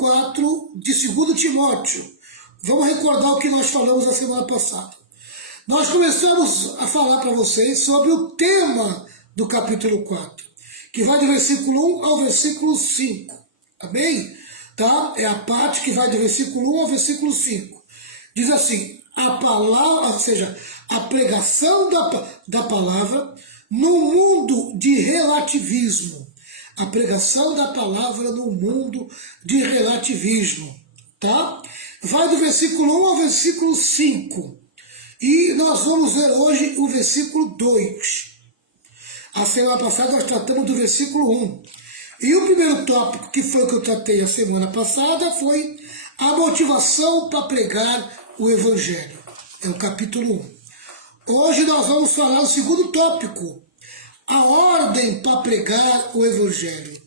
4 de 2 Timóteo. Vamos recordar o que nós falamos a semana passada. Nós começamos a falar para vocês sobre o tema do capítulo 4, que vai do versículo 1 ao versículo 5. Amém? Tá? É a parte que vai do versículo 1 ao versículo 5. Diz assim: a palavra, ou seja, a pregação da palavra no mundo de relativismo. A pregação da palavra no mundo de relativismo. Tá? Vai do versículo 1 ao versículo 5. E nós vamos ver hoje o versículo 2. A semana passada nós tratamos do versículo 1. E o primeiro tópico, que foi o que eu tratei a semana passada, foi a motivação para pregar o Evangelho. É o capítulo 1. Hoje nós vamos falar o segundo tópico, a ordem para pregar o Evangelho.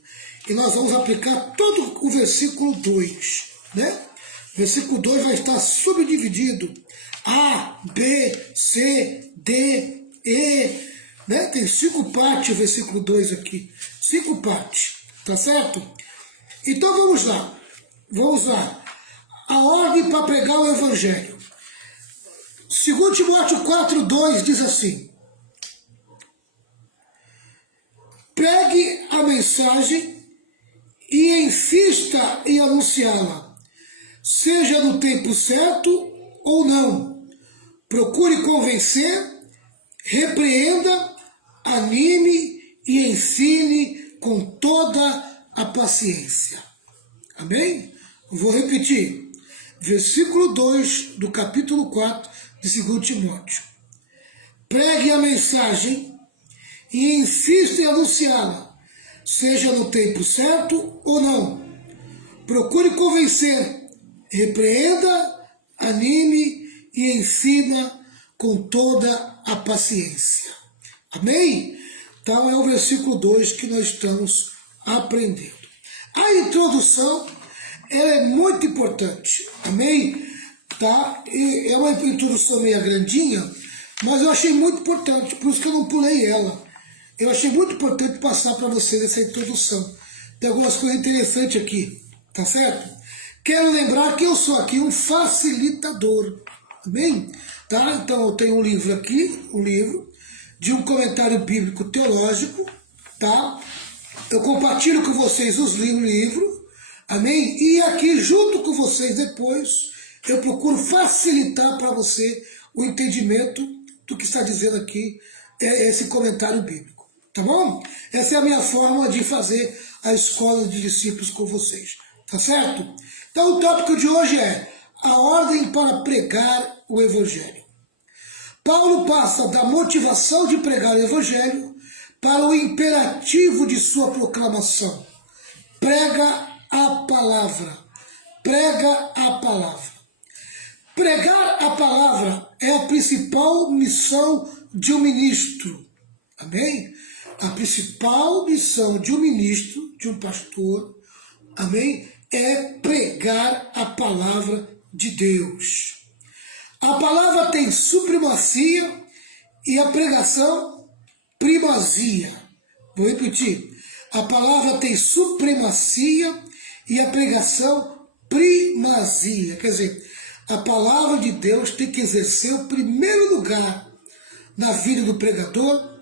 E nós vamos aplicar todo o versículo 2, né? O versículo 2 vai estar subdividido. A, B, C, D, E, né? Tem 5 partes o versículo 2 aqui. 5 partes, tá certo? Então vamos lá. Vamos lá. A ordem para pregar o Evangelho. 2 Timóteo 4:2 diz assim: pregue a mensagem e insista em anunciá-la, seja no tempo certo ou não. Procure convencer, repreenda, anime e ensine com toda a paciência. Amém? Vou repetir. Versículo 2 do capítulo 4 de 2 Timóteo. Pregue a mensagem e insista em anunciá-la, seja no tempo certo ou não. Procure convencer, repreenda, anime e ensina com toda a paciência. Amém? Então é o versículo 2 que nós estamos aprendendo. A introdução, ela é muito importante. Amém? Tá? E é uma introdução meio grandinha, mas eu achei muito importante, por isso que eu não pulei ela. Eu achei muito importante passar para vocês essa introdução. Tem algumas coisas interessantes aqui, tá certo? Quero lembrar que eu sou aqui um facilitador. Amém? Tá? Então eu tenho um livro aqui, um livro de um comentário bíblico teológico, tá? Eu compartilho com vocês o livro, amém? E aqui junto com vocês depois eu procuro facilitar para você o entendimento do que está dizendo aqui esse comentário bíblico, tá bom? Essa é a minha forma de fazer a escola de discípulos com vocês, tá certo? Então o tópico de hoje é a ordem para pregar o Evangelho. Paulo passa da motivação de pregar o Evangelho para o imperativo de sua proclamação. Prega a palavra. Prega a palavra. Pregar a palavra é a principal missão de um ministro. Amém? A principal missão de um ministro, de um pastor, amém? É pregar a palavra de Deus. A palavra tem supremacia e a pregação primazia. Vou repetir. A palavra tem supremacia e a pregação primazia. Quer dizer, a palavra de Deus tem que exercer o primeiro lugar na vida do pregador,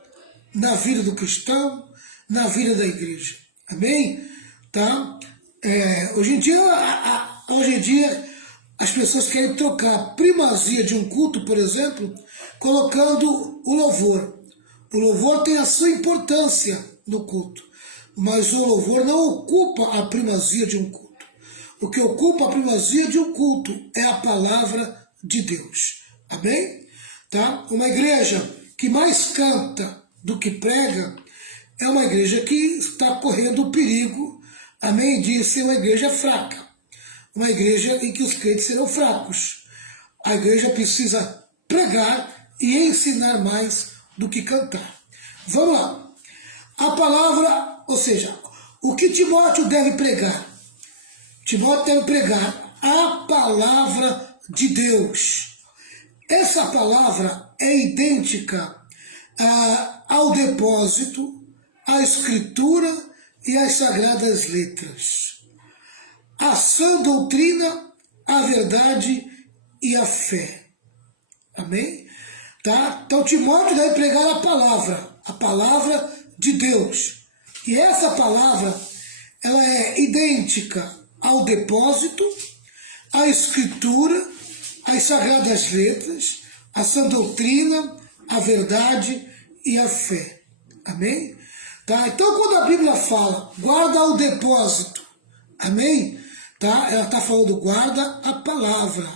na vida do cristão, na vida da igreja. Amém? Tá? Hoje em dia as pessoas querem trocar a primazia de um culto, por exemplo, colocando o louvor. O louvor tem a sua importância no culto, mas o louvor não ocupa a primazia de um culto. O que ocupa a primazia de um culto é a palavra de Deus. Amém? Tá? Uma igreja que mais canta do que prega é uma igreja que está correndo o perigo, amém, de ser uma igreja fraca. Uma igreja em que os crentes serão fracos. A igreja precisa pregar e ensinar mais do que cantar. Vamos lá. A palavra, ou seja, o que Timóteo deve pregar? Timóteo deve pregar a palavra de Deus. Essa palavra é idêntica ao depósito, à escritura e às sagradas letras. a sã doutrina, a verdade e a fé. Amém? Tá? Então Timóteo deve pregar a palavra de Deus. E essa palavra, ela é idêntica ao depósito, à escritura, às sagradas letras, à sã doutrina, à verdade e à fé. Amém? Tá? Então quando a Bíblia fala, guarda o depósito, amém? Tá? Ela está falando, guarda a palavra.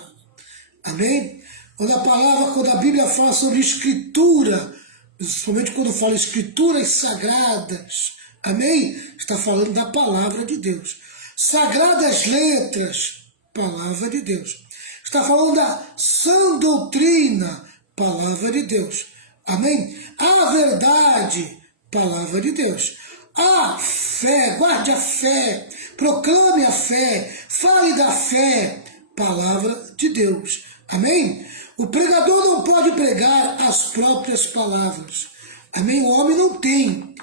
Amém? Quando a Bíblia fala sobre escritura, principalmente quando fala escrituras sagradas, amém? Está falando da palavra de Deus. Sagradas letras, palavra de Deus. Está falando da sã doutrina, palavra de Deus. Amém? A verdade, palavra de Deus. A fé, guarde a fé, proclame a fé, fale da fé, palavra de Deus. Amém? O pregador não pode pregar as próprias palavras. Amém? O homem não tem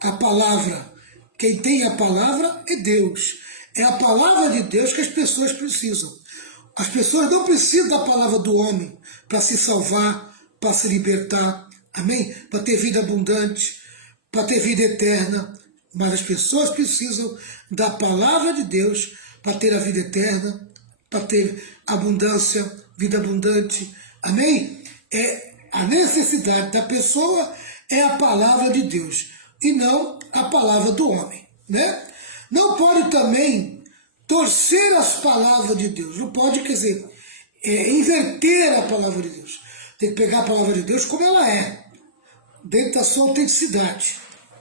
a palavra. Quem tem a palavra é Deus. É a palavra de Deus que as pessoas precisam. As pessoas não precisam da palavra do homem para se salvar, para se libertar. Amém? Para ter vida abundante, para ter vida eterna. Mas as pessoas precisam da palavra de Deus para ter a vida eterna, para ter abundância, vida abundante. Amém? A necessidade da pessoa é a palavra de Deus e não a palavra do homem, né? Não pode também torcer as palavras de Deus. Não pode, quer dizer, inverter a palavra de Deus. Tem que pegar a palavra de Deus como ela é, dentro da sua autenticidade,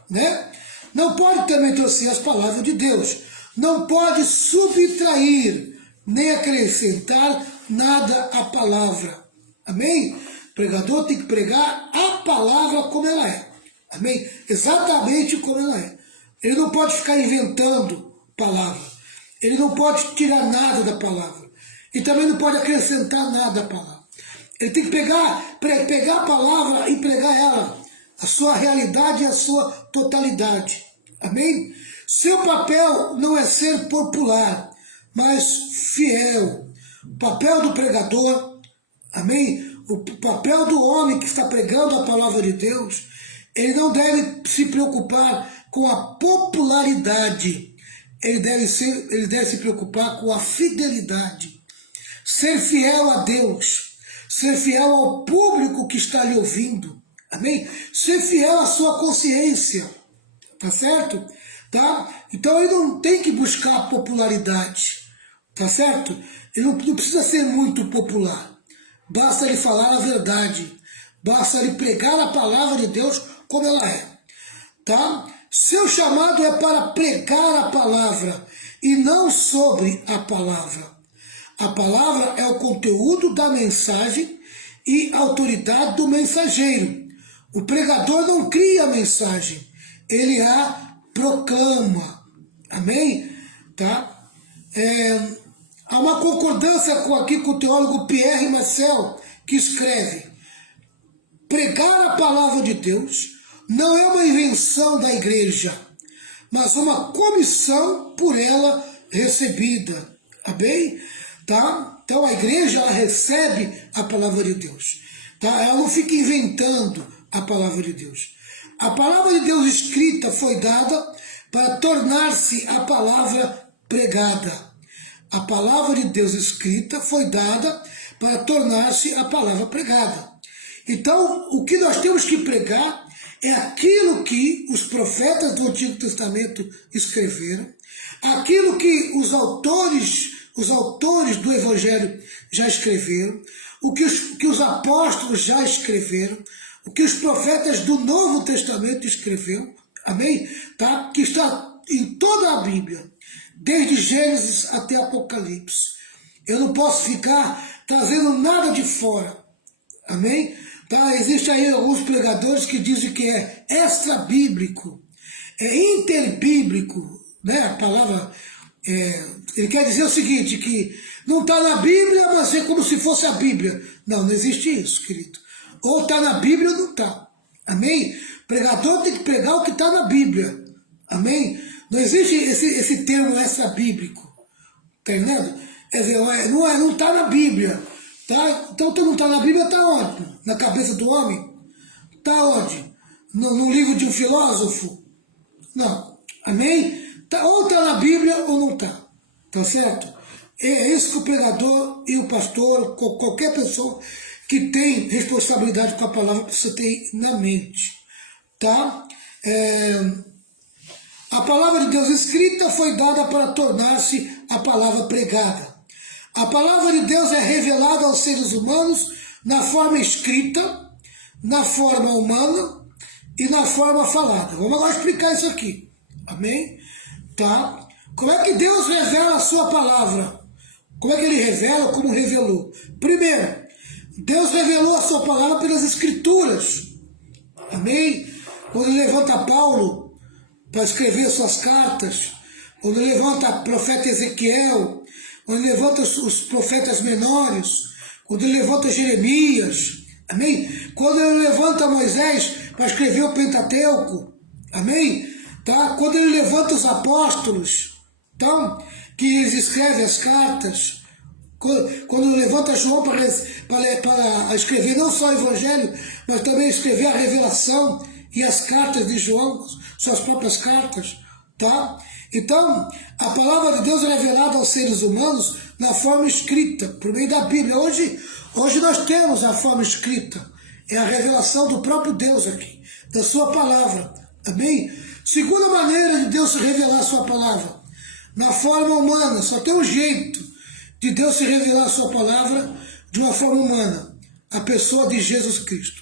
né? Não pode também torcer as palavras de Deus. Não pode subtrair nem acrescentar nada à palavra. Amém? O pregador tem que pregar a palavra como ela é. Amém? Exatamente como ela é. Ele não pode ficar inventando palavra. Ele não pode tirar nada da palavra. E também não pode acrescentar nada à palavra. Ele tem que pegar a palavra e pregar ela, a sua realidade e a sua totalidade. Amém? Seu papel não é ser popular, mas fiel. O papel do pregador, amém? O papel do homem que está pregando a palavra de Deus, ele não deve se preocupar com a popularidade. Ele deve se preocupar com a fidelidade. Ser fiel a Deus. Ser fiel ao público que está lhe ouvindo. Amém? Ser fiel à sua consciência. Tá certo? Tá? Então ele não tem que buscar popularidade. Tá certo? Ele não precisa ser muito popular. Basta ele falar a verdade. Basta ele pregar a palavra de Deus como ela é. Tá? Seu chamado é para pregar a palavra e não sobre a palavra. A palavra é o conteúdo da mensagem e a autoridade do mensageiro. O pregador não cria a mensagem, ele a proclama. Amém? Tá? Há uma concordância aqui com o teólogo Pierre Marcel, que escreve: pregar a palavra de Deus não é uma invenção da igreja, mas uma comissão por ela recebida. Amém? Tá? Então a igreja, ela recebe a palavra de Deus. Tá? Ela não fica inventando a palavra de Deus. A palavra de Deus escrita foi dada para tornar-se a palavra pregada. A palavra de Deus escrita foi dada para tornar-se a palavra pregada. Então, o que nós temos que pregar é aquilo que os profetas do Antigo Testamento escreveram, aquilo que os autores do Evangelho já escreveram, o que os apóstolos já escreveram, o que os profetas do Novo Testamento escreveram, amém? Tá? Que está em toda a Bíblia, desde Gênesis até Apocalipse. Eu não posso ficar trazendo nada de fora, amém? Tá? Existem aí alguns pregadores que dizem que é extra-bíblico, é interbíblico, né? A palavra, ele quer dizer o seguinte, que não está na Bíblia, mas é como se fosse a Bíblia. Não, não existe isso, querido. Ou está na Bíblia ou não está. Amém? O pregador tem que pregar o que está na Bíblia. Amém? Não existe esse termo extra-bíblico. Tá entendendo? Quer dizer, não está na Bíblia. Tá? Então, não está na Bíblia, está onde? Na cabeça do homem? Está onde? No livro de um filósofo? Não. Amém? Ou está na Bíblia ou não está. Tá certo? É isso que o pregador e o pastor, qualquer pessoa que tem responsabilidade com a palavra, precisa ter na mente. Tá? A palavra de Deus escrita foi dada para tornar-se a palavra pregada. A palavra de Deus é revelada aos seres humanos na forma escrita, na forma humana e na forma falada. Vamos agora explicar isso aqui. Amém? Tá? Como é que Deus revela a sua palavra? Como é que ele revela? Como revelou? Primeiro, Deus revelou a sua palavra pelas Escrituras. Amém? Quando ele levanta Paulo para escrever suas cartas, quando ele levanta o profeta Ezequiel, quando ele levanta os profetas menores, quando ele levanta Jeremias, amém? Quando ele levanta Moisés para escrever o Pentateuco, amém? Tá? Quando ele levanta os apóstolos, então, que eles escrevem as cartas, quando levanta João para escrever não só o Evangelho, mas também escrever a revelação e as cartas de João, suas próprias cartas, tá? Então, a palavra de Deus é revelada aos seres humanos na forma escrita, por meio da Bíblia. Hoje nós temos a forma escrita, é a revelação do próprio Deus aqui, da sua palavra, amém? Segunda maneira de Deus se revelar a sua palavra, na forma humana. Só tem um jeito de Deus se revelar a sua palavra de uma forma humana, a pessoa de Jesus Cristo.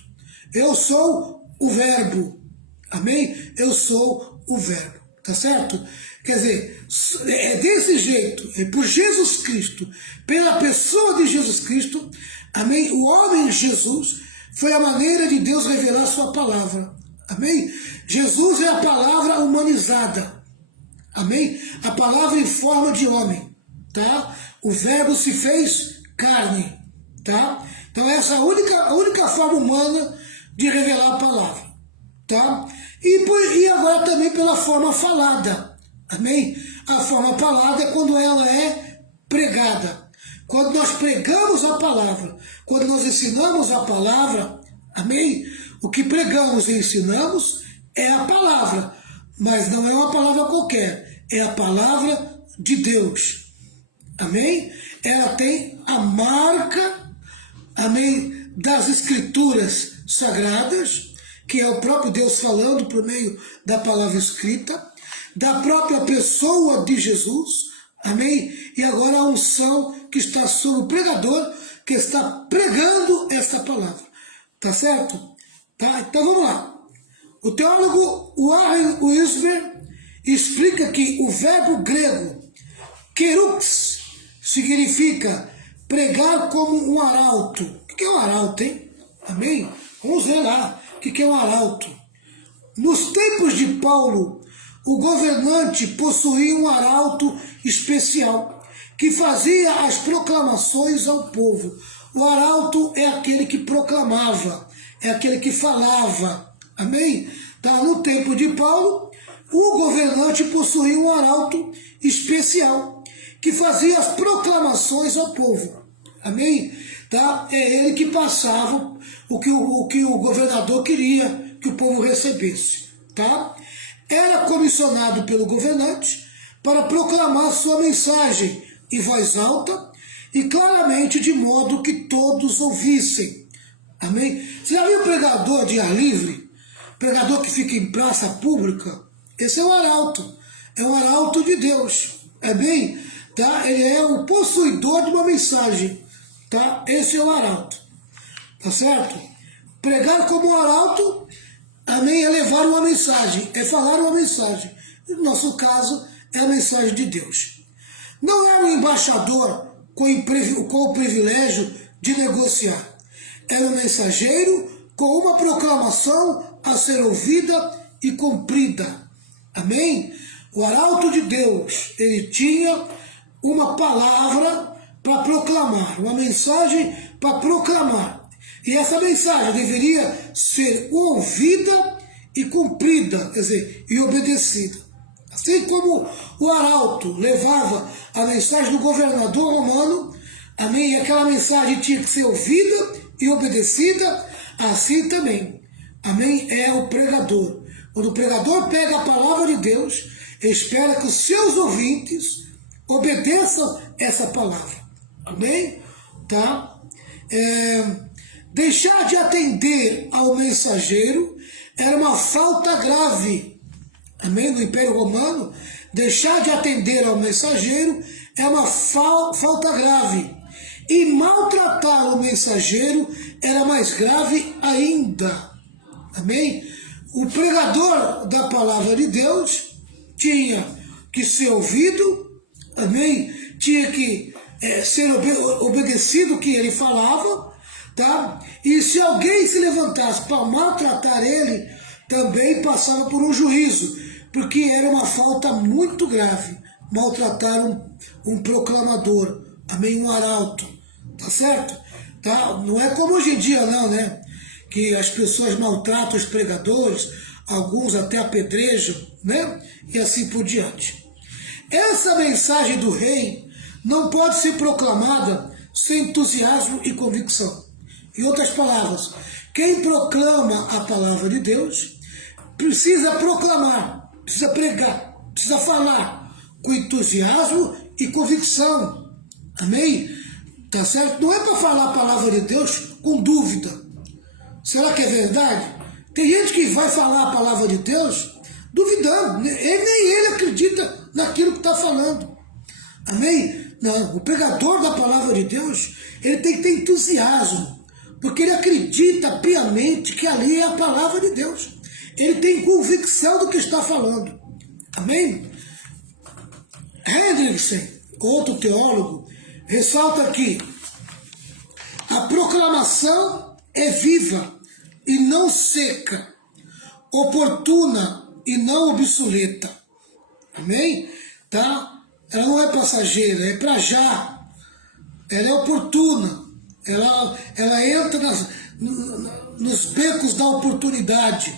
Eu sou o verbo, amém? Eu sou o verbo, tá certo? Quer dizer, é desse jeito, é por Jesus Cristo, pela pessoa de Jesus Cristo, amém? O homem Jesus foi a maneira de Deus revelar a sua palavra, amém? Jesus é a palavra humanizada, amém? A palavra em forma de homem, tá? O verbo se fez carne, tá? Então essa é a única forma humana de revelar a palavra, tá? E agora também pela forma falada, amém? A forma falada é quando ela é pregada. Quando nós pregamos a palavra, quando nós ensinamos a palavra, amém? O que pregamos e ensinamos é a palavra, mas não é uma palavra qualquer, é a palavra de Deus, amém? Ela tem a marca, amém, das Escrituras Sagradas, que é o próprio Deus falando por meio da palavra escrita, da própria pessoa de Jesus, amém? E agora a unção que está sobre o pregador, que está pregando esta palavra, tá certo? Tá? Então vamos lá. O teólogo Warren Wiersbe explica que o verbo grego kerux significa pregar como um arauto. O que é um arauto, hein? Amém? Vamos ver lá o que é um arauto. Nos tempos de Paulo, o governante possuía um arauto especial que fazia as proclamações ao povo. O arauto é aquele que proclamava, é aquele que falava. Amém? Tá? No tempo de Paulo, o governante possuía um arauto especial que fazia as proclamações ao povo. Amém? Tá? É ele que passava o que o governador queria que o povo recebesse. Tá? Era comissionado pelo governante para proclamar sua mensagem em voz alta e claramente de modo que todos ouvissem. Amém? Você já viu pregador de ar livre? Pregador que fica em praça pública? Esse é o arauto. É o arauto de Deus. Amém? Tá? Ele é o possuidor de uma mensagem. Tá? Esse é o arauto. Tá certo? Pregar como arauto, amém, é levar uma mensagem, é falar uma mensagem. No nosso caso, é a mensagem de Deus. Não era um embaixador com o privilégio de negociar. Era um mensageiro com uma proclamação a ser ouvida e cumprida. Amém? O arauto de Deus, ele tinha uma palavra para proclamar, uma mensagem para proclamar. E essa mensagem deveria ser ouvida e cumprida, quer dizer, e obedecida. Tá Assim como o arauto levava a mensagem do governador romano, amém? E aquela mensagem tinha que ser ouvida e obedecida, assim também, amém? É o pregador. Quando o pregador pega a palavra de Deus, espera que os seus ouvintes obedeçam essa palavra, amém? Tá? Deixar de atender ao mensageiro era uma falta grave, amém? No Império Romano, deixar de atender ao mensageiro é uma falta grave. E maltratar o mensageiro era mais grave ainda, amém? O pregador da palavra de Deus tinha que ser ouvido, amém? Tinha que ser obedecido o que ele falava, tá? E se alguém se levantasse para maltratar ele, também passava por um juízo, porque era uma falta muito grave maltratar um proclamador, amém? Um arauto, tá certo? Tá? Não é como hoje em dia não, né? Que as pessoas maltratam os pregadores, alguns até apedrejam, né? E assim por diante. Essa mensagem do rei não pode ser proclamada sem entusiasmo e convicção. Em outras palavras, quem proclama a palavra de Deus precisa proclamar, precisa pregar, precisa falar com entusiasmo e convicção. Amém? Tá certo? Não é para falar a palavra de Deus com dúvida. Será que é verdade? Tem gente que vai falar a palavra de Deus duvidando. Nem ele acredita naquilo que está falando. Amém? Não, o pregador da palavra de Deus, ele tem que ter entusiasmo, porque ele acredita piamente que ali é a palavra de Deus. Ele tem convicção do que está falando. Amém? Hendrickson, outro teólogo, ressalta que a proclamação é viva e não seca, oportuna e não obsoleta. Amém? Tá? Ela não é passageira, é para já. Ela é oportuna. Ela entra nos becos da oportunidade.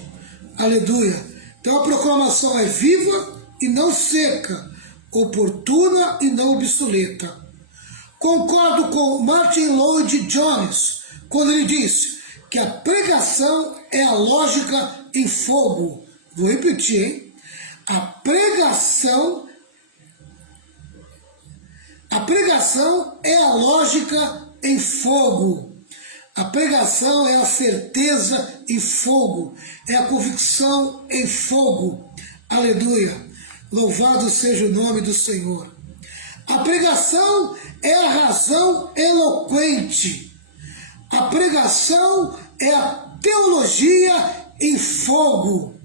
Aleluia. Então a proclamação é viva e não seca, oportuna e não obsoleta. Concordo com Martin Lloyd Jones quando ele diz que a pregação é a lógica em fogo. Vou repetir, hein? A pregação é a lógica em fogo. A pregação é a certeza em fogo. É a convicção em fogo. Aleluia. Louvado seja o nome do Senhor. A pregação é a razão eloquente. A pregação é a teologia em fogo.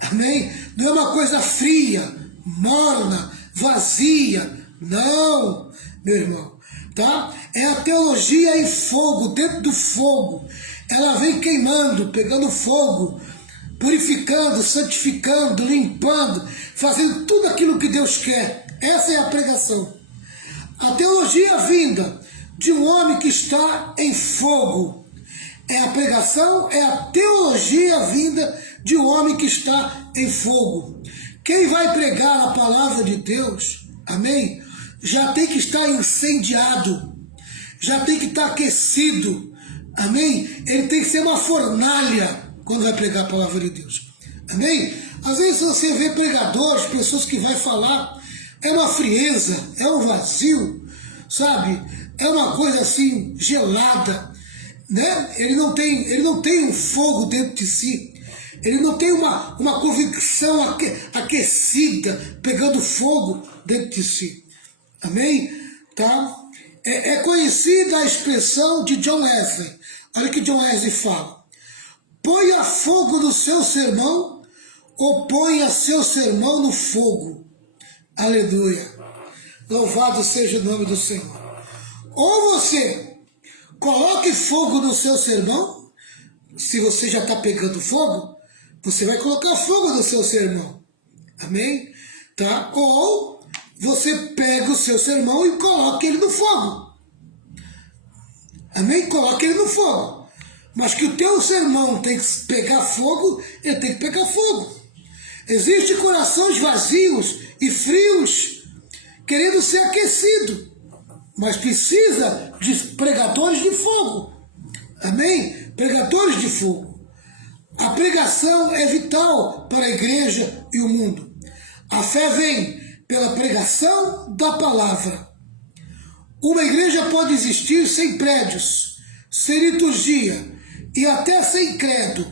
Amém? Não é uma coisa fria, morna, vazia. Não, meu irmão. Tá? É a teologia em fogo, dentro do fogo. Ela vem queimando, pegando fogo, purificando, santificando, limpando, fazendo tudo aquilo que Deus quer. Essa é a pregação. A teologia vinda de um homem que está em fogo. É a pregação, é a teologia vinda de um homem que está em fogo. Quem vai pregar a palavra de Deus, amém? Já tem que estar incendiado, já tem que estar aquecido, amém? Ele tem que ser uma fornalha quando vai pregar a palavra de Deus, amém? Às vezes você vê pregadores, pessoas que vai falar, é uma frieza, é um vazio, sabe? É uma coisa assim, gelada, né? Ele não tem um fogo dentro de si, ele não tem uma convicção aquecida, pegando fogo dentro de si. Amém? Tá? É conhecida a expressão de John Wesley. Olha o que John Wesley fala. Ponha fogo no seu sermão ou ponha seu sermão no fogo. Aleluia. Louvado seja o nome do Senhor. Ou você coloque fogo no seu sermão. Se você já está pegando fogo, você vai colocar fogo no seu sermão. Amém? Tá? Ou você pega o seu sermão e coloca ele no fogo. Amém? Coloca ele no fogo. Mas que o teu sermão tem que pegar fogo, ele tem que pegar fogo. Existem corações vazios e frios, querendo ser aquecido, mas precisa de pregadores de fogo. Amém? Pregadores de fogo. A pregação é vital para a igreja e o mundo. A fé vem pela pregação da palavra. Uma igreja pode existir sem prédios, sem liturgia e até sem credo,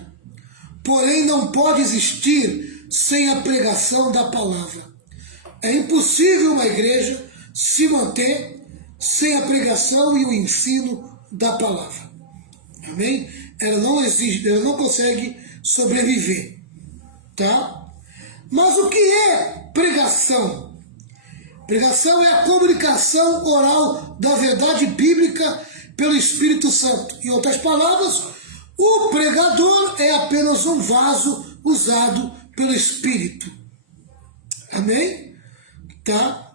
porém não pode existir sem a pregação da palavra. É impossível uma igreja se manter sem a pregação e o ensino da palavra. Amém? Ela não existe, ela não consegue sobreviver. Tá? Mas o que é pregação? Pregação é a comunicação oral da verdade bíblica pelo Espírito Santo. Em outras palavras, o pregador é apenas um vaso usado pelo Espírito. Amém? Tá?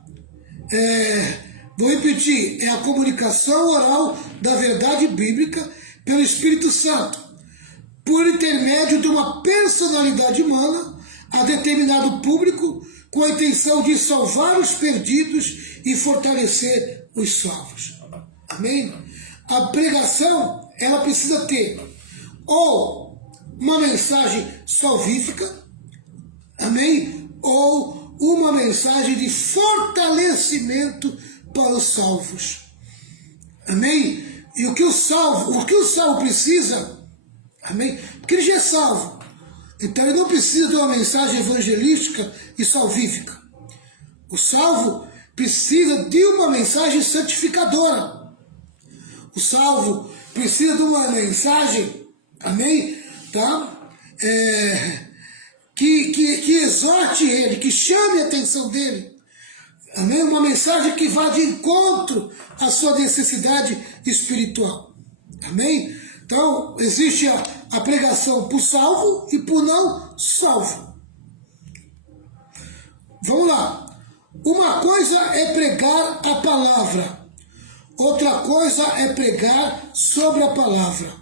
Vou repetir, é a comunicação oral da verdade bíblica pelo Espírito Santo, por intermédio de uma personalidade humana a determinado público, com a intenção de salvar os perdidos e fortalecer os salvos. Amém? A pregação, ela precisa ter ou uma mensagem salvífica, amém? Ou uma mensagem de fortalecimento para os salvos. Amém? E o que o salvo precisa, amém? Porque ele já é salvo. Então ele não precisa de uma mensagem evangelística e salvífica. O salvo precisa de uma mensagem santificadora. O salvo precisa de uma mensagem, amém? Tá? Que exorte ele, que chame a atenção dele. Amém? Uma mensagem que vá de encontro à sua necessidade espiritual. Amém? Então, existe a pregação por salvo e por não salvo. Vamos lá. Uma coisa é pregar a palavra. Outra coisa é pregar sobre a palavra.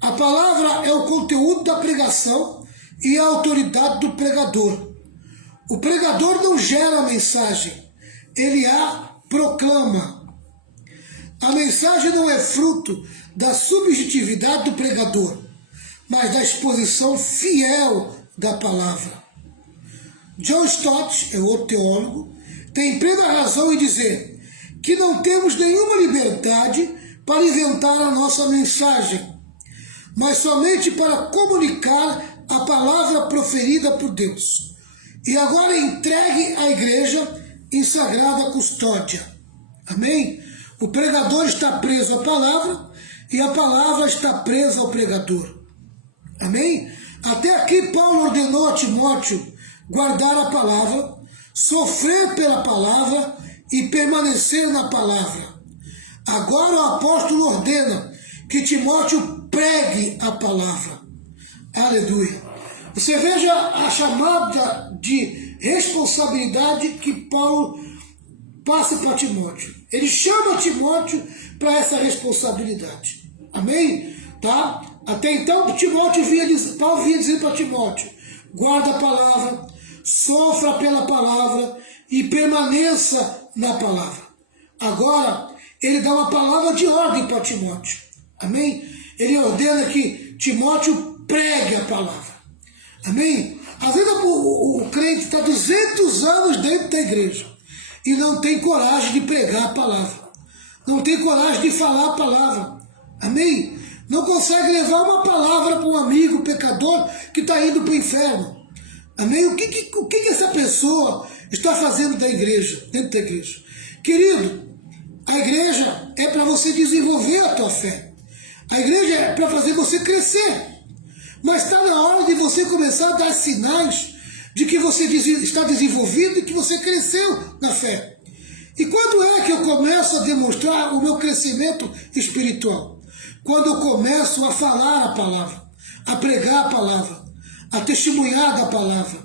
A palavra é o conteúdo da pregação e a autoridade do pregador. O pregador não gera a mensagem, ele a proclama. A mensagem não é fruto da subjetividade do pregador, mas da exposição fiel da palavra. John Stott, é outro teólogo, tem plena razão em dizer que não temos nenhuma liberdade para inventar a nossa mensagem, mas somente para comunicar a palavra proferida por Deus. E agora entregue à igreja em sagrada custódia. Amém? O pregador está preso à palavra e a palavra está presa ao pregador. Amém? Até aqui Paulo ordenou a Timóteo guardar a palavra, sofrer pela palavra e permanecer na palavra. Agora o apóstolo ordena que Timóteo pregue a palavra. Aleluia. Você veja a chamada de responsabilidade que Paulo passa para Timóteo. Ele chama Timóteo para essa responsabilidade. Amém? Tá? Até então, Paulo vinha dizendo para Timóteo: guarda a palavra, sofra pela palavra e permaneça na palavra. Agora, ele dá uma palavra de ordem para Timóteo. Amém? Ele ordena que Timóteo pregue a palavra. Amém? Às vezes o crente está 200 anos dentro da igreja e não tem coragem de pregar a palavra. Não tem coragem de falar a palavra. Amém? Não consegue levar uma palavra para um amigo pecador que está indo para o inferno. Amém? O que essa pessoa está fazendo da igreja, dentro da igreja? Querido, a igreja é para você desenvolver a tua fé. A igreja é para fazer você crescer. Mas está na hora de você começar a dar sinais de que você está desenvolvido e que você cresceu na fé. E quando é que eu começo a demonstrar o meu crescimento espiritual? Quando eu começo a falar a palavra, a pregar a palavra, a testemunhar da palavra.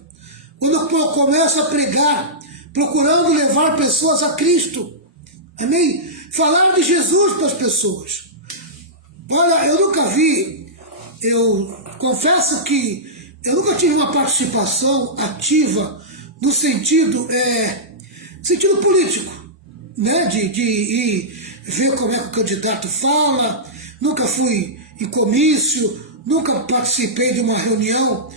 Quando eu começo a pregar, procurando levar pessoas a Cristo. Amém? Falar de Jesus para as pessoas. Olha, eu nunca vi, eu confesso que eu nunca tive uma participação ativa no sentido político, né? De ir ver como é que o candidato fala, nunca fui em comício, nunca participei de uma reunião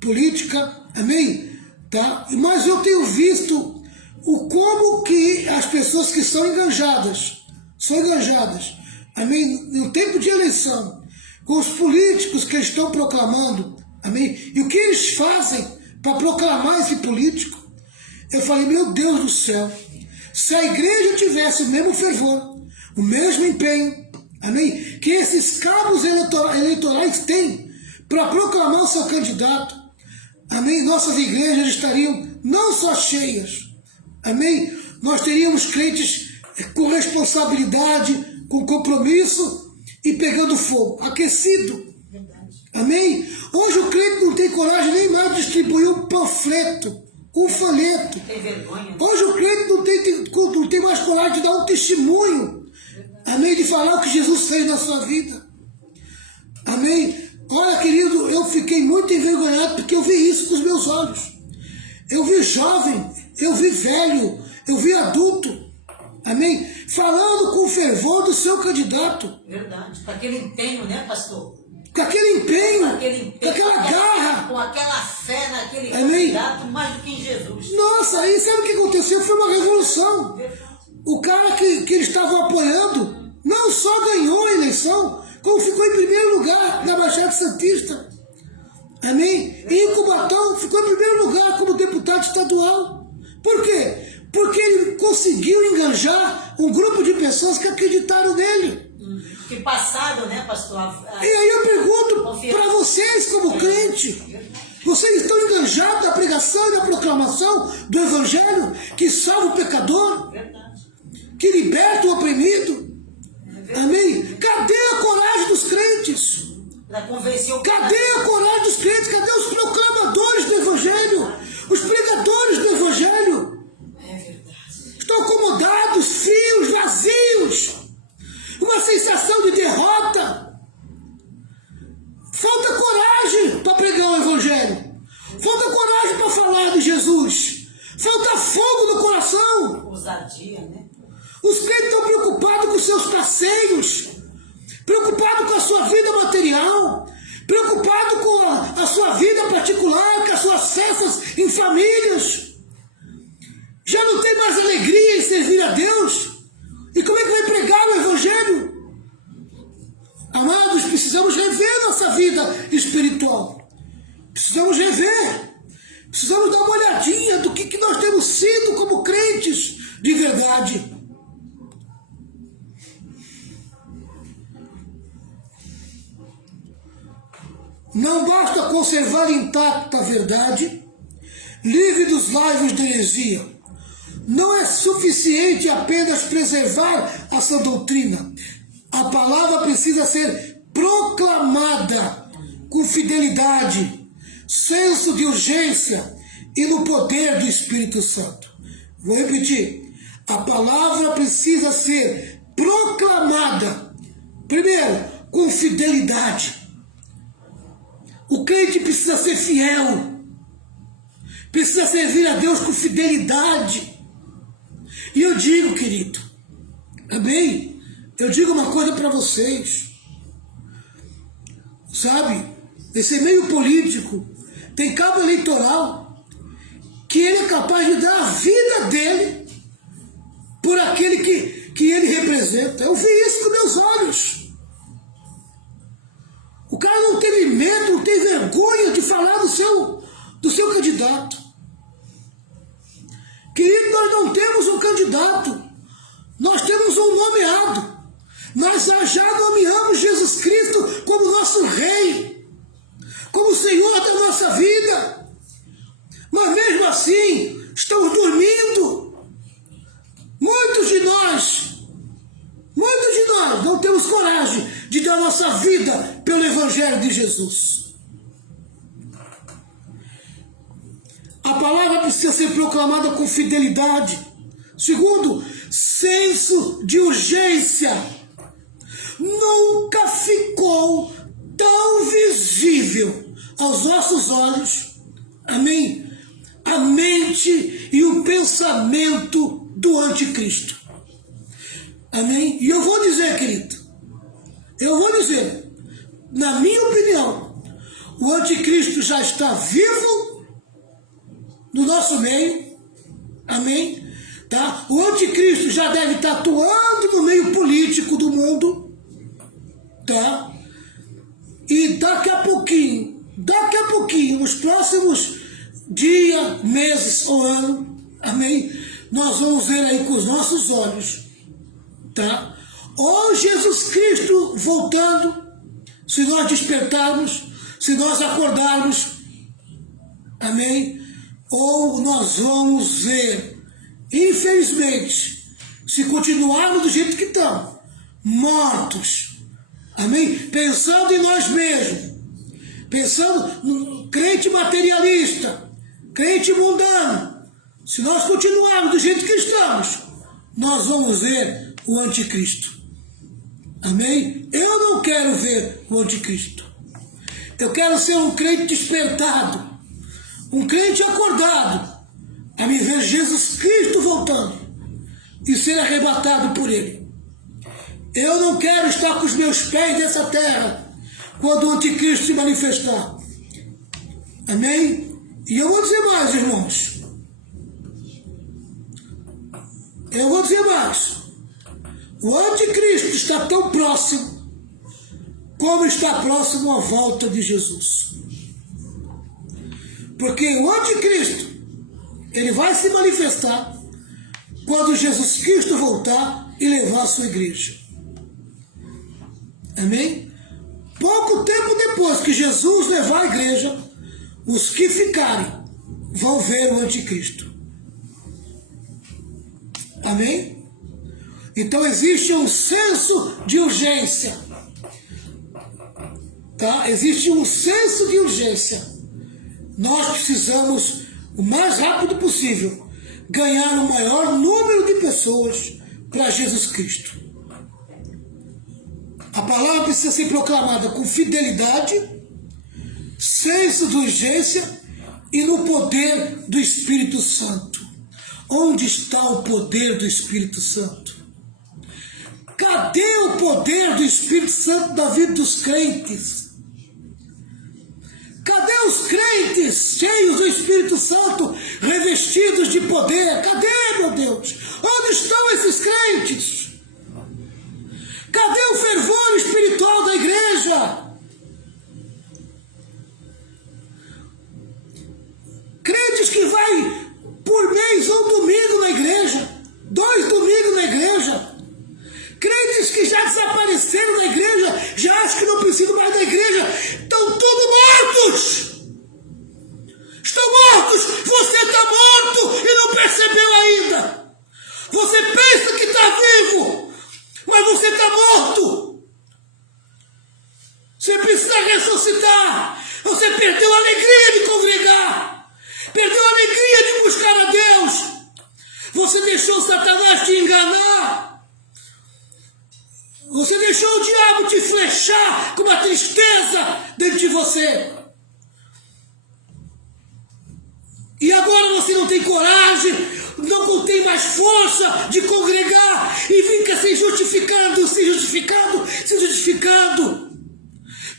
política, amém? Tá? Mas eu tenho visto o como que as pessoas que são enganjadas, amém? No tempo de eleição, com os políticos que estão proclamando, amém? E o que eles fazem para proclamar esse político? Eu falei, meu Deus do céu, se a igreja tivesse o mesmo fervor, o mesmo empenho, amém? Que esses cabos eleitorais têm para proclamar o seu candidato, amém? Nossas igrejas estariam não só cheias, amém? Nós teríamos crentes com responsabilidade, com compromisso e pegando fogo, aquecido, amém? Hoje o crente não tem coragem nem mais de distribuir um panfleto, um folheto. Tem vergonha. Hoje o crente não tem mais coragem de dar um testemunho, amém? De falar o que Jesus fez na sua vida, amém? Olha, querido, eu fiquei muito envergonhado porque eu vi isso com os meus olhos. Eu vi jovem, eu vi velho, eu vi adulto, amém? Falando com fervor do seu candidato. Verdade. Com aquele empenho, né, pastor? Com aquele empenho, com aquela com garra. Com aquela fé naquele Amém? candidato, mais do que em Jesus. Nossa, aí sabe o que aconteceu? Foi uma revolução. O cara que eles estavam apoiando não só ganhou a eleição, como ficou em primeiro lugar na Baixada Santista. Amém? E em Cubatão ficou em primeiro lugar como deputado estadual. Por quê? Porque ele conseguiu enganjar um grupo de pessoas que acreditaram nele. Que passaram, né, pastor? E aí eu pergunto para vocês, como crente, vocês estão enganjados na pregação e na proclamação do Evangelho que salva o pecador? Verdade. Que liberta o oprimido? Amém? Cadê a coragem dos crentes? Cadê a coragem dos crentes? Cadê os proclamadores do Evangelho? Os pregadores do Evangelho? É verdade. Estão acomodados, frios, vazios. Uma sensação de derrota. Falta coragem para pregar o Evangelho. Falta coragem para falar de Jesus. Falta fogo no coração. Ousadia, né? Os crentes estão preocupados com seus passeios, preocupados com a sua vida material, preocupados com a sua vida particular, com as suas festas em famílias. Já não tem mais alegria em servir a Deus. E como é que vai pregar o Evangelho? Amados, precisamos rever nossa vida espiritual. Precisamos rever. Precisamos dar uma olhadinha do que nós temos sido como crentes de verdade. Não basta conservar intacta a verdade, livre dos laivos de heresia. Não é suficiente apenas preservar a sã doutrina. A palavra precisa ser proclamada com fidelidade, senso de urgência e no poder do Espírito Santo. Vou repetir. A palavra precisa ser proclamada, primeiro, com fidelidade. O crente precisa ser fiel, precisa servir a Deus com fidelidade. E eu digo, querido, amém? Eu digo uma coisa para vocês, sabe? Esse meio político tem cabo eleitoral que ele é capaz de dar a vida dele por aquele que ele representa. Eu vi isso com meus olhos. O cara não teve medo, não teve vergonha de falar do seu candidato. Querido, nós não temos um candidato, nós temos um nomeado. Nós já nomeamos Jesus Cristo como nosso Rei, como Senhor da nossa vida. Mas mesmo assim, estamos dormindo. Muitos de nós não temos coragem de dar nossa vida pelo Evangelho de Jesus. A palavra precisa ser proclamada com fidelidade. Segundo, senso de urgência. Nunca ficou tão visível aos nossos olhos, amém, a mente e o pensamento do anticristo. Amém? E eu vou dizer, querido, na minha opinião, o anticristo já está vivo no nosso meio, amém? Tá? O anticristo já deve estar atuando no meio político do mundo, tá? E daqui a pouquinho, nos próximos dias, meses ou ano, amém? Nós vamos ver aí com os nossos olhos, tá? Ou Jesus Cristo voltando, se nós despertarmos, se nós acordarmos, amém? Ou nós vamos ver, infelizmente, se continuarmos do jeito que estamos, mortos, amém? Pensando em nós mesmos, pensando no crente materialista, crente mundano, se nós continuarmos do jeito que estamos, nós vamos ver o anticristo. Amém? Eu não quero ver o anticristo. Eu quero ser um crente despertado, um crente acordado, a me ver Jesus Cristo voltando e ser arrebatado por Ele. Eu não quero estar com os meus pés nessa terra quando o anticristo se manifestar. Amém? E eu vou dizer mais, irmãos. Eu vou dizer mais. O anticristo está tão próximo como está próximo a volta de Jesus. Porque o anticristo, ele vai se manifestar quando Jesus Cristo voltar e levar a sua igreja. Amém? Pouco tempo depois que Jesus levar a igreja, os que ficarem vão ver o anticristo. Amém? Então existe um senso de urgência. Tá? Existe um senso de urgência. Nós precisamos, o mais rápido possível, ganhar o maior número de pessoas para Jesus Cristo. A palavra precisa ser proclamada com fidelidade, senso de urgência e no poder do Espírito Santo. Onde está o poder do Espírito Santo? Cadê o poder do Espírito Santo na vida dos crentes? Cadê os crentes cheios do Espírito Santo, revestidos de poder? Cadê, meu Deus? Onde estão esses crentes? Cadê o fervor espiritual da igreja? Crentes que vai por mês um domingo na igreja, 2 domingos na igreja. Crentes que já desapareceram da igreja, já acham que não precisam mais da igreja, estão todos mortos. Estão mortos. Você está morto e não percebeu ainda. Você pensa que está vivo, mas você está morto. Você precisa ressuscitar. Você perdeu a alegria de congregar. Perdeu a alegria de buscar a Deus. Você deixou Satanás te enganar. Você deixou o diabo te flechar com uma tristeza dentro de você. E agora você não tem coragem, não tem mais força de congregar e fica se justificando.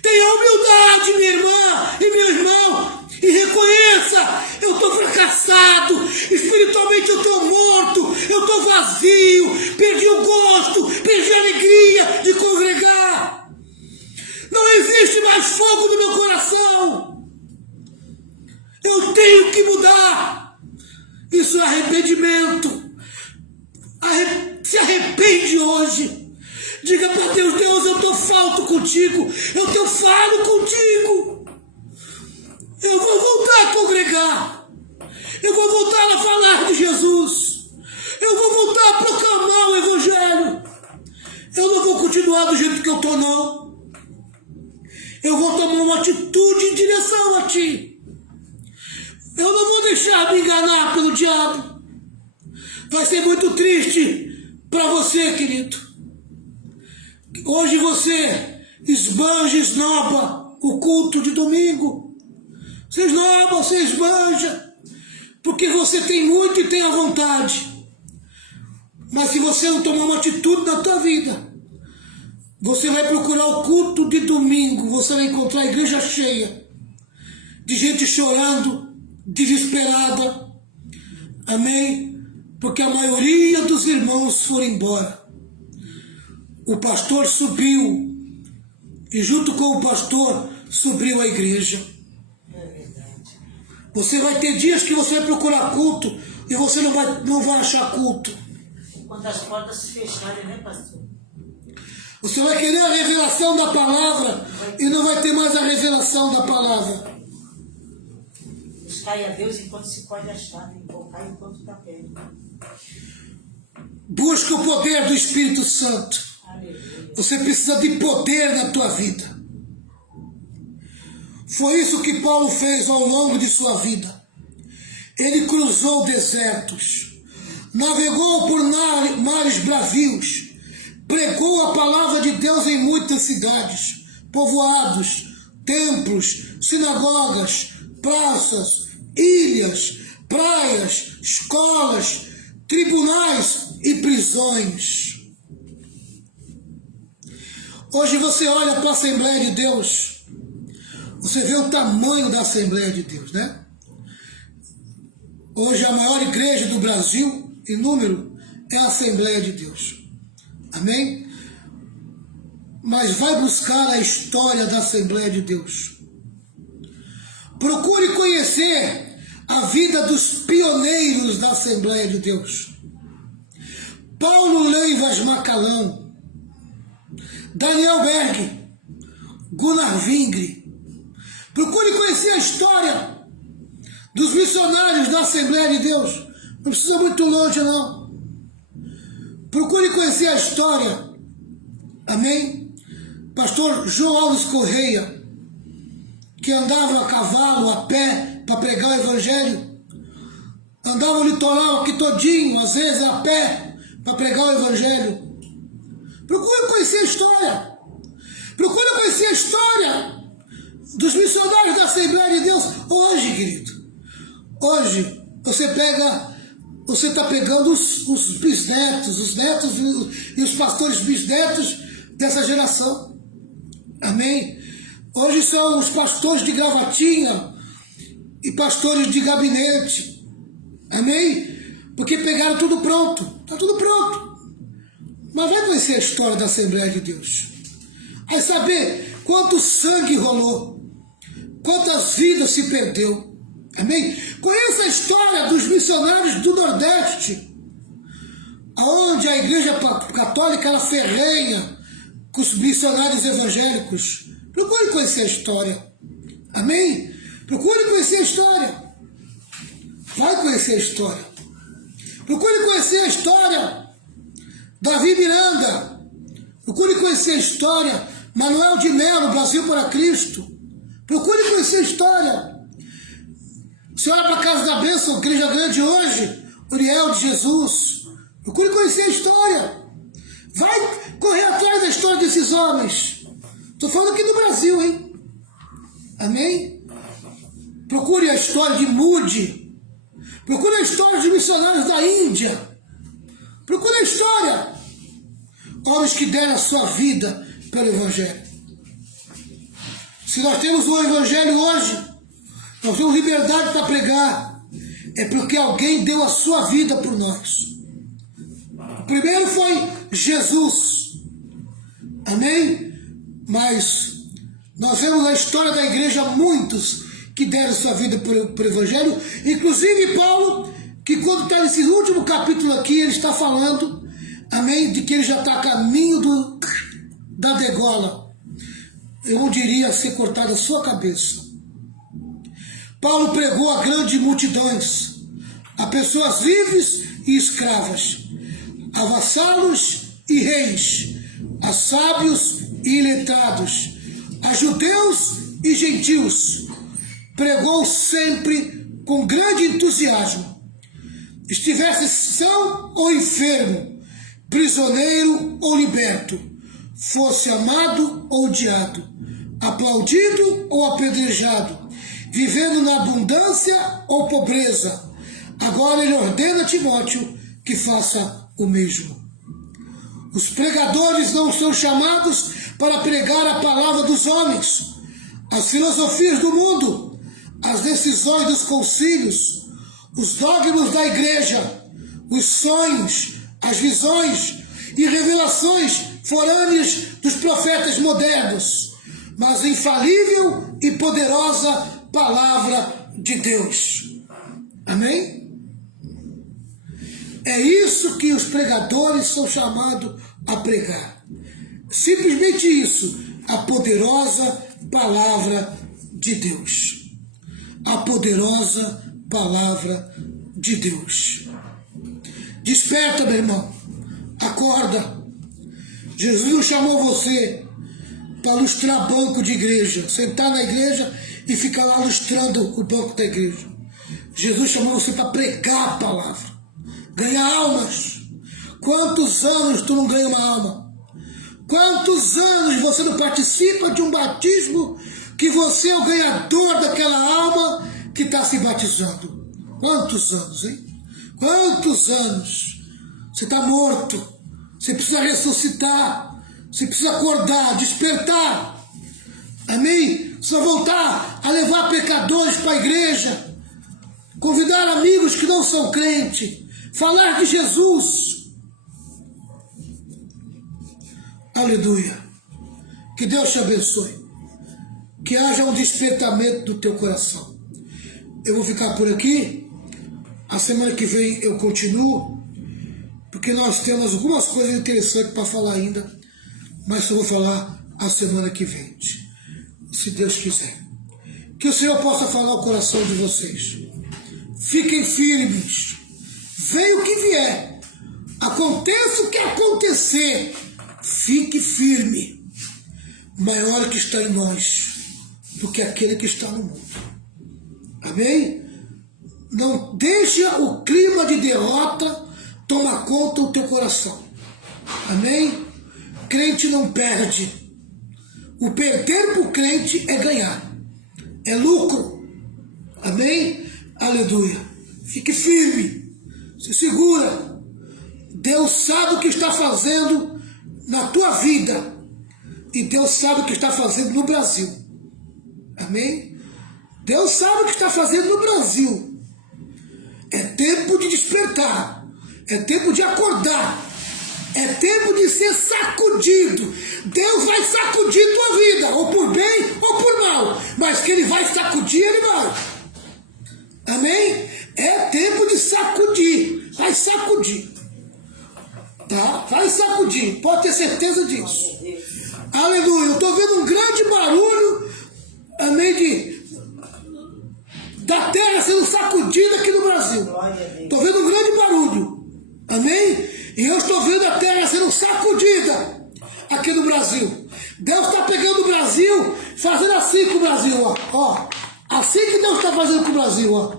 Tenha humildade, minha irmã e meu irmão, e reconheça: eu estou fracassado, espiritualmente eu estou morto, eu estou vazio, perdi o gosto, perdi a alegria de congregar. Não existe mais fogo no meu coração. Eu tenho que mudar. Isso é arrependimento. Se arrepende hoje. Diga para Deus: Deus, eu estou falto contigo. Eu estou falho contigo. Eu vou voltar a congregar. Eu vou voltar a falar de Jesus. Eu vou voltar a proclamar o Evangelho. Eu não vou continuar do jeito que eu estou, não. Eu vou tomar uma atitude em direção a Ti. Eu não vou deixar me enganar pelo diabo. Vai ser muito triste para você, querido. Hoje você esnoba o culto de domingo. você esnoba, você esbanja, porque você tem muito e tem a vontade. Mas se você não tomar uma atitude na tua vida, você vai procurar o culto de domingo, você vai encontrar a igreja cheia, de gente chorando, desesperada, amém? Porque a maioria dos irmãos foram embora. O pastor subiu, e junto com o pastor subiu a igreja. Você vai ter dias que você vai procurar culto e você não vai achar culto. Quando as portas se fecharem, né, pastor? Você vai querer a revelação da palavra e não vai ter mais a revelação da palavra. Buscai a Deus enquanto se pode achar, invocar enquanto está perto. Busca o poder do Espírito Santo. Aleluia. Você precisa de poder na tua vida. Foi isso que Paulo fez ao longo de sua vida. Ele cruzou desertos, navegou por mares bravios, pregou a palavra de Deus em muitas cidades, povoados, templos, sinagogas, praças, ilhas, praias, escolas, tribunais e prisões. Hoje você olha para a Assembleia de Deus, você vê o tamanho da Assembleia de Deus, né? Hoje a maior igreja do Brasil, em número, é a Assembleia de Deus. Amém? Mas vai buscar a história da Assembleia de Deus. Procure conhecer a vida dos pioneiros da Assembleia de Deus. Paulo Leivas Macalão, Daniel Berg, Gunnar Vingre. Procure conhecer a história dos missionários da Assembleia de Deus. Não precisa muito longe, não. Procure conhecer a história. Amém? Pastor João Alves Correia, que andava a cavalo, a pé, para pregar o Evangelho. Andava o litoral aqui todinho, às vezes a pé, para pregar o Evangelho. Procure conhecer a história. Procure conhecer a história dos missionários da Assembleia de Deus. Hoje, querido, hoje você está pegando os bisnetos, os netos e os pastores bisnetos dessa geração. Amém? Hoje são os pastores de gravatinha e pastores de gabinete. Amém? Porque pegaram tudo pronto. Está tudo pronto. Mas vai conhecer a história da Assembleia de Deus. Vai saber quanto sangue rolou. Quantas vidas se perdeu. Amém? Conheça a história dos missionários do Nordeste. Onde a Igreja Católica ela ferrenha com os missionários evangélicos. Procure conhecer a história. Amém? Procure conhecer a história. Vai conhecer a história. Procure conhecer a história. Davi Miranda. Procure conhecer a história. Manuel de Melo, Brasil para Cristo. Procure conhecer a história. Você olha para a Casa da Bênção, Igreja Grande hoje, Uriel de Jesus. Procure conhecer a história. Vai correr atrás da história desses homens. Estou falando aqui no Brasil, hein? Amém? Procure a história de Moody. Procure a história de missionários da Índia. Procure a história. Homens que deram a sua vida pelo Evangelho. Se nós temos um Evangelho hoje, nós temos liberdade para pregar. É porque alguém deu a sua vida por nós. O primeiro foi Jesus. Amém? Mas nós vemos na história da igreja muitos que deram sua vida por Evangelho. Inclusive Paulo, que quando está nesse último capítulo aqui, ele está falando, amém, de que ele já está a caminho da degola. Onde iria ser cortada a sua cabeça. Paulo pregou a grandes multidões, a pessoas livres e escravas, a vassalos e reis, a sábios e iletrados, a judeus e gentios. Pregou sempre com grande entusiasmo. Estivesse são ou enfermo, prisioneiro ou liberto, fosse amado ou odiado, aplaudido ou apedrejado, vivendo na abundância ou pobreza. Agora ele ordena a Timóteo que faça o mesmo. Os pregadores não são chamados para pregar a palavra dos homens, as filosofias do mundo, as decisões dos concílios, os dogmas da igreja, os sonhos, as visões e revelações forâneas dos profetas modernos, mas a infalível e poderosa palavra de Deus. Amém? É isso que os pregadores são chamados a pregar. Simplesmente isso, a poderosa palavra de Deus. A poderosa palavra de Deus. Desperta, meu irmão. Acorda. Jesus não chamou você para lustrar banco de igreja, sentar na igreja e ficar lá lustrando o banco da igreja. Jesus chamou você para pregar a palavra, ganhar almas. Quantos anos tu não ganha uma alma? Quantos anos você não participa de um batismo que você é o ganhador daquela alma que está se batizando? Quantos anos, hein? Quantos anos? Você está morto. Você precisa ressuscitar. Você precisa acordar, despertar. Amém? Precisa voltar a levar pecadores para a igreja. Convidar amigos que não são crentes. Falar de Jesus. Aleluia. Que Deus te abençoe. Que haja um despertamento do teu coração. Eu vou ficar por aqui. A semana que vem eu continuo. Porque nós temos algumas coisas interessantes para falar ainda. Mas eu vou falar a semana que vem. Se Deus quiser. Que o Senhor possa falar ao coração de vocês. Fiquem firmes. Venha o que vier. Aconteça o que acontecer. Fique firme. Maior que está em nós do que aquele que está no mundo. Amém? Não deixa o clima de derrota tomar conta do teu coração. Amém? Crente não perde. O perder para o crente é ganhar. É lucro. Amém? Aleluia. Fique firme. Se segura. Deus sabe o que está fazendo na tua vida. E Deus sabe o que está fazendo no Brasil. Amém? Deus sabe o que está fazendo no Brasil. É tempo de despertar. É tempo de acordar. É tempo de ser sacudido. Deus vai sacudir tua vida, ou por bem ou por mal. Mas que Ele vai sacudir, Ele vai. Amém? É tempo de sacudir. Vai sacudir. Tá? Vai sacudir. Pode ter certeza disso. Aleluia. Eu estou vendo um grande barulho. Amém? Da terra sendo sacudida aqui no Brasil. Estou vendo um grande barulho. Amém? E eu estou vendo a terra sendo sacudida aqui no Brasil. Deus está pegando o Brasil, fazendo assim com o Brasil, ó. Assim que Deus está fazendo com o Brasil, ó.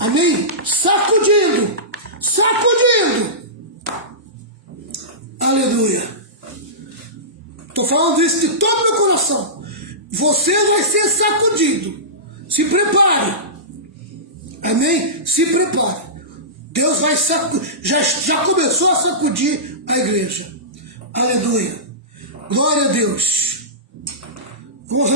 Amém? Sacudindo. Sacudindo. Aleluia. Estou falando isso de todo o meu coração. Você vai ser sacudido. Se prepare. Amém? Se prepare. Deus vai sacudir. Já começou a sacudir a igreja. Aleluia. Glória a Deus. Vamos